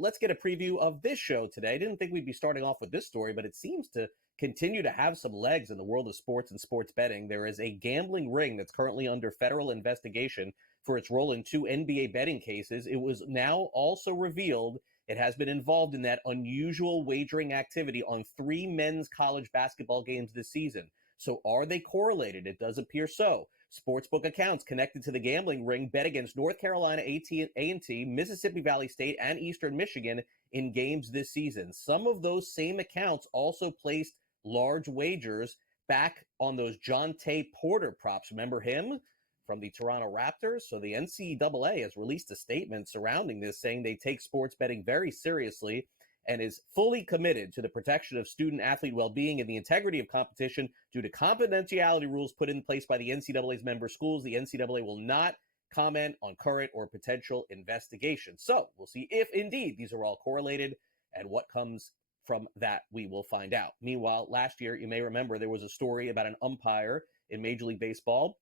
let's get a preview of this show today. I didn't think we'd be starting off with this story, but it seems to continue to have some legs in the world of sports and sports betting. There is a gambling ring that's currently under federal investigation for its role in 2 NBA betting cases. It was now also revealed it has been involved in that unusual wagering activity on 3 men's college basketball games this season. So are they correlated? It does appear so. Sportsbook accounts connected to the gambling ring bet against North Carolina A&T, Mississippi Valley State, and Eastern Michigan in games this season. Some of those same accounts also placed large wagers back on those Jonte Porter props. Remember him from the Toronto Raptors? So the NCAA has released a statement surrounding this, saying they take sports betting very seriously and is fully committed to the protection of student-athlete well-being and the integrity of competition due to confidentiality rules put in place by the NCAA's member schools. The NCAA will not comment on current or potential investigations. So we'll see if indeed these are all correlated, and what comes from that we will find out. Meanwhile, last year, you may remember there was a story about an umpire in Major League Baseball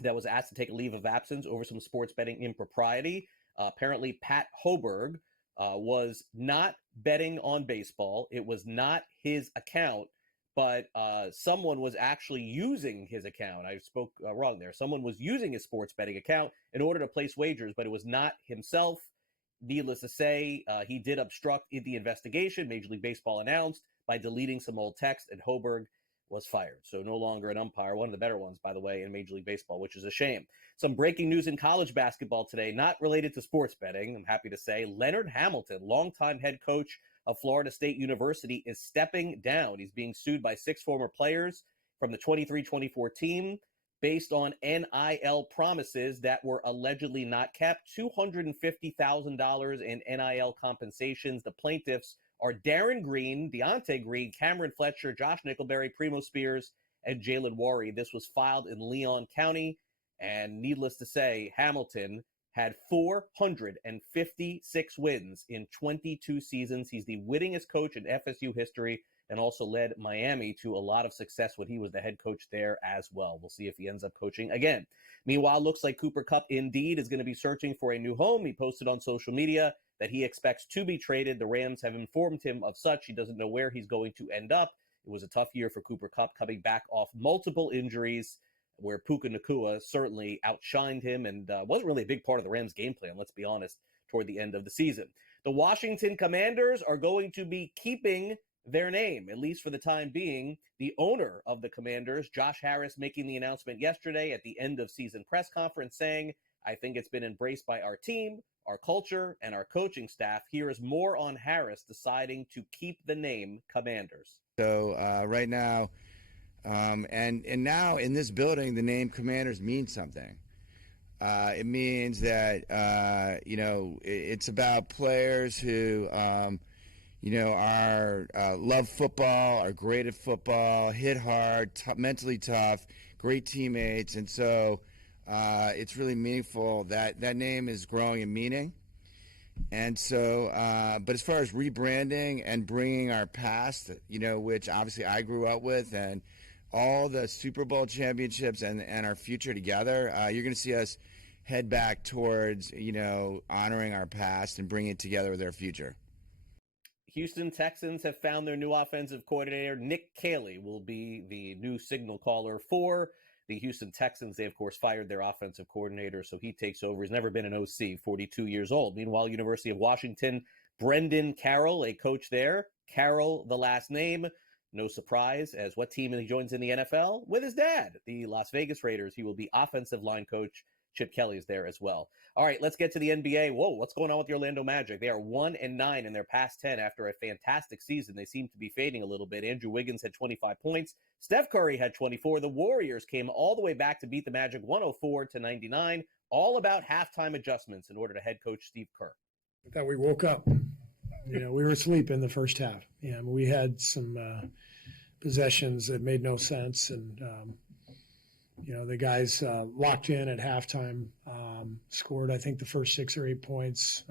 that was asked to take a leave of absence over some sports betting impropriety. Apparently, Pat Hoberg was not betting on baseball. It was not his account, but someone was actually using his account. I spoke wrong there. Someone was using his sports betting account in order to place wagers, but it was not himself. Needless to say, he did obstruct the investigation, Major League Baseball announced, by deleting some old text, and Hoberg was fired. So no longer an umpire, one of the better ones, by the way, in Major League Baseball, which is a shame. Some breaking news in college basketball today, not related to sports betting, I'm happy to say. Leonard Hamilton, longtime head coach of Florida State University, is stepping down. He's being sued by 6 former players from the 23-24 team based on NIL promises that were allegedly not kept. $250,000 in NIL compensations. The plaintiffs are Darren Green, Deontay Green, Cameron Fletcher, Josh Nickelberry, Primo Spears, and Jalen Worry. This was filed in Leon County, and needless to say, Hamilton had 456 wins in 22 seasons. He's the winningest coach in FSU history, and also led Miami to a lot of success when he was the head coach there as well. We'll see if he ends up coaching again. Meanwhile, looks like Cooper Kupp indeed is going to be searching for a new home. He posted on social media that he expects to be traded. The Rams have informed him of such. He doesn't know where he's going to end up. It was a tough year for Cooper Kupp, coming back off multiple injuries, where Puka Nacua certainly outshined him and wasn't really a big part of the Rams' game plan, let's be honest, toward the end of the season. The Washington Commanders are going to be keeping their name, at least for the time being. The owner of the Commanders, Josh Harris, making the announcement yesterday at the end of season press conference, saying, "I think it's been embraced by our team, our culture, and our coaching staff." Here is more on Harris deciding to keep the name Commanders. So right now, and now in this building, the name Commanders means something. It means that, it's about players who, love football, are great at football, hit hard, mentally tough, great teammates. And so it's really meaningful that name is growing in meaning. And so, but as far as rebranding and bringing our past, which obviously I grew up with, and all the Super Bowl championships and our future together, you're going to see us head back towards, honoring our past and bringing it together with our future. Houston Texans have found their new offensive coordinator. Nick Caley will be the new signal caller for the Houston Texans. They, of course, fired their offensive coordinator, so he takes over. He's never been an OC, 42 years old. Meanwhile, University of Washington, Brendan Carroll, a coach there. Carroll, the last name. No surprise, as what team he joins in the NFL? With his dad, the Las Vegas Raiders. He will be offensive line coach. Chip Kelly is there as well. All right, let's get to the NBA. Whoa, what's going on with the Orlando Magic? They are 1-9 in their past 10 after a fantastic season. They seem to be fading a little bit. Andrew Wiggins had 25 points. Steph Curry had 24. The Warriors came all the way back to beat the Magic 104-99, all about halftime adjustments in order to head coach Steve Kerr. I thought we woke up. We were asleep in the first half. We had some possessions that made no sense, and the guys locked in at halftime, scored, I think, the first 6 or 8 points.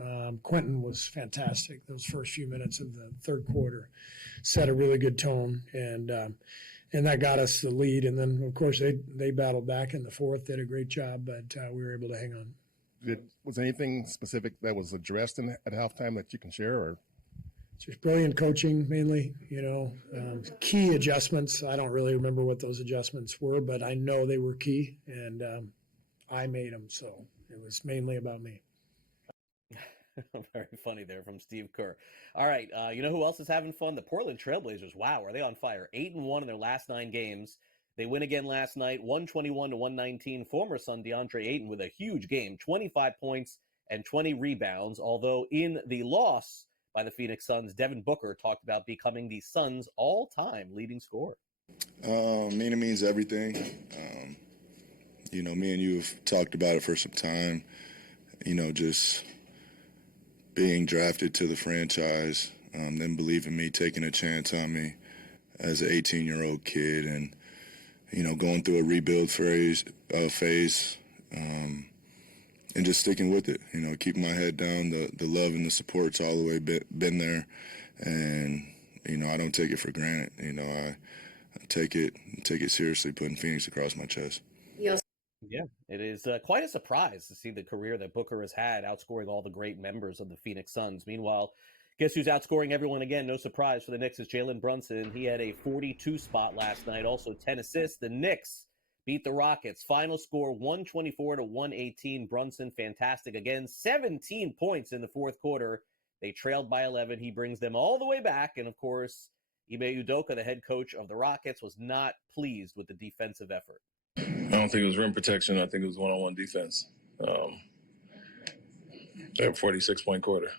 Quentin was fantastic. Those first few minutes of the third quarter set a really good tone, and that got us the lead. And then, of course, they battled back in the fourth, did a great job, but we were able to hang on. Was anything specific that was addressed at halftime that you can share? Or Just brilliant coaching, mainly, key adjustments. I don't really remember what those adjustments were, but I know they were key, and I made them, so it was mainly about me. Very funny there from Steve Kerr. All right, you know who else is having fun? The Portland Trailblazers. Wow, are they on fire? 8-1 in their last 9 games. They win again last night, 121-119. Former Sun DeAndre Ayton with a huge game, 25 points and 20 rebounds. Although in the loss by the Phoenix Suns, Devin Booker talked about becoming the Suns' all-time leading scorer. It means everything. Me and you have talked about it for some time. Just being drafted to the franchise, them believing me, taking a chance on me as an 18-year-old kid, and going through a rebuild phase, and just sticking with it. Keeping my head down. The love and the support's all the way been there, and I don't take it for granted. I take it seriously, putting Phoenix across my chest. Yeah, it is quite a surprise to see the career that Booker has had, outscoring all the great members of the Phoenix Suns. Meanwhile, guess who's outscoring everyone again? No surprise for the Knicks is Jalen Brunson. He had a 42 spot last night, also 10 assists. The Knicks beat the Rockets. Final score 124-118. Brunson, fantastic again. 17 points in the fourth quarter. They trailed by 11. He brings them all the way back. And of course, Ime Udoka, the head coach of the Rockets, was not pleased with the defensive effort. I don't think it was rim protection. I think it was one-on-one defense. They have a 46-point quarter.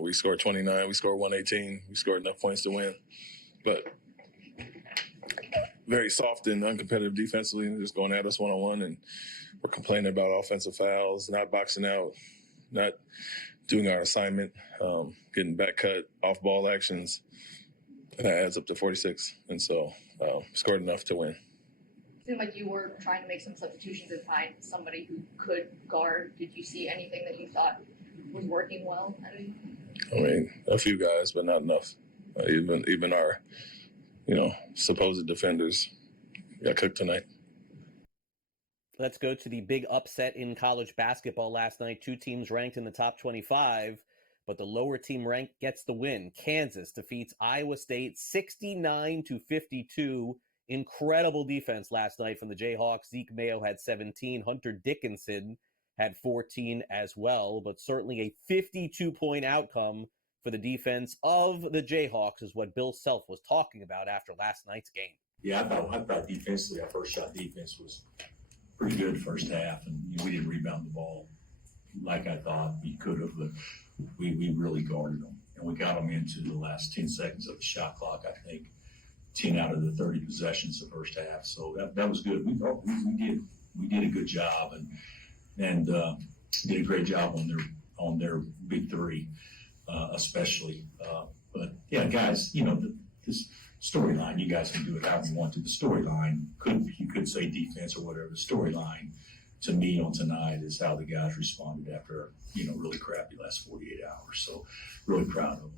We scored 29. We scored 118. We scored enough points to win. But very soft and uncompetitive defensively, and just going at us one-on-one. And we're complaining about offensive fouls, not boxing out, not doing our assignment, getting back cut, off-ball actions. And that adds up to 46. And so scored enough to win. It seemed like you were trying to make some substitutions and find somebody who could guard. Did you see anything that you thought was working well? A few guys, but not enough. Even our, supposed defenders got cooked tonight. Let's go to the big upset in college basketball last night. 2 teams ranked in the top 25, but the lower team ranked gets the win. Kansas defeats Iowa State 69-52. Incredible defense last night from the Jayhawks. Zeke Mayo had 17. Hunter Dickinson had 14 as well, but certainly a 52-point outcome for the defense of the Jayhawks is what Bill Self was talking about after last night's game. Yeah, I thought defensively, our first shot defense was pretty good first half, and we didn't rebound the ball like I thought we could have, but we really guarded them, and we got them into the last 10 seconds of the shot clock, I think. 10 out of the 30 possessions the first half, so that was good. We did a good job, and did a great job on their big three, especially. But yeah, guys, this storyline, you guys can do it however you want to. The storyline, you could say defense or whatever. The storyline to me on tonight is how the guys responded after really crappy last 48 hours. So really proud of them.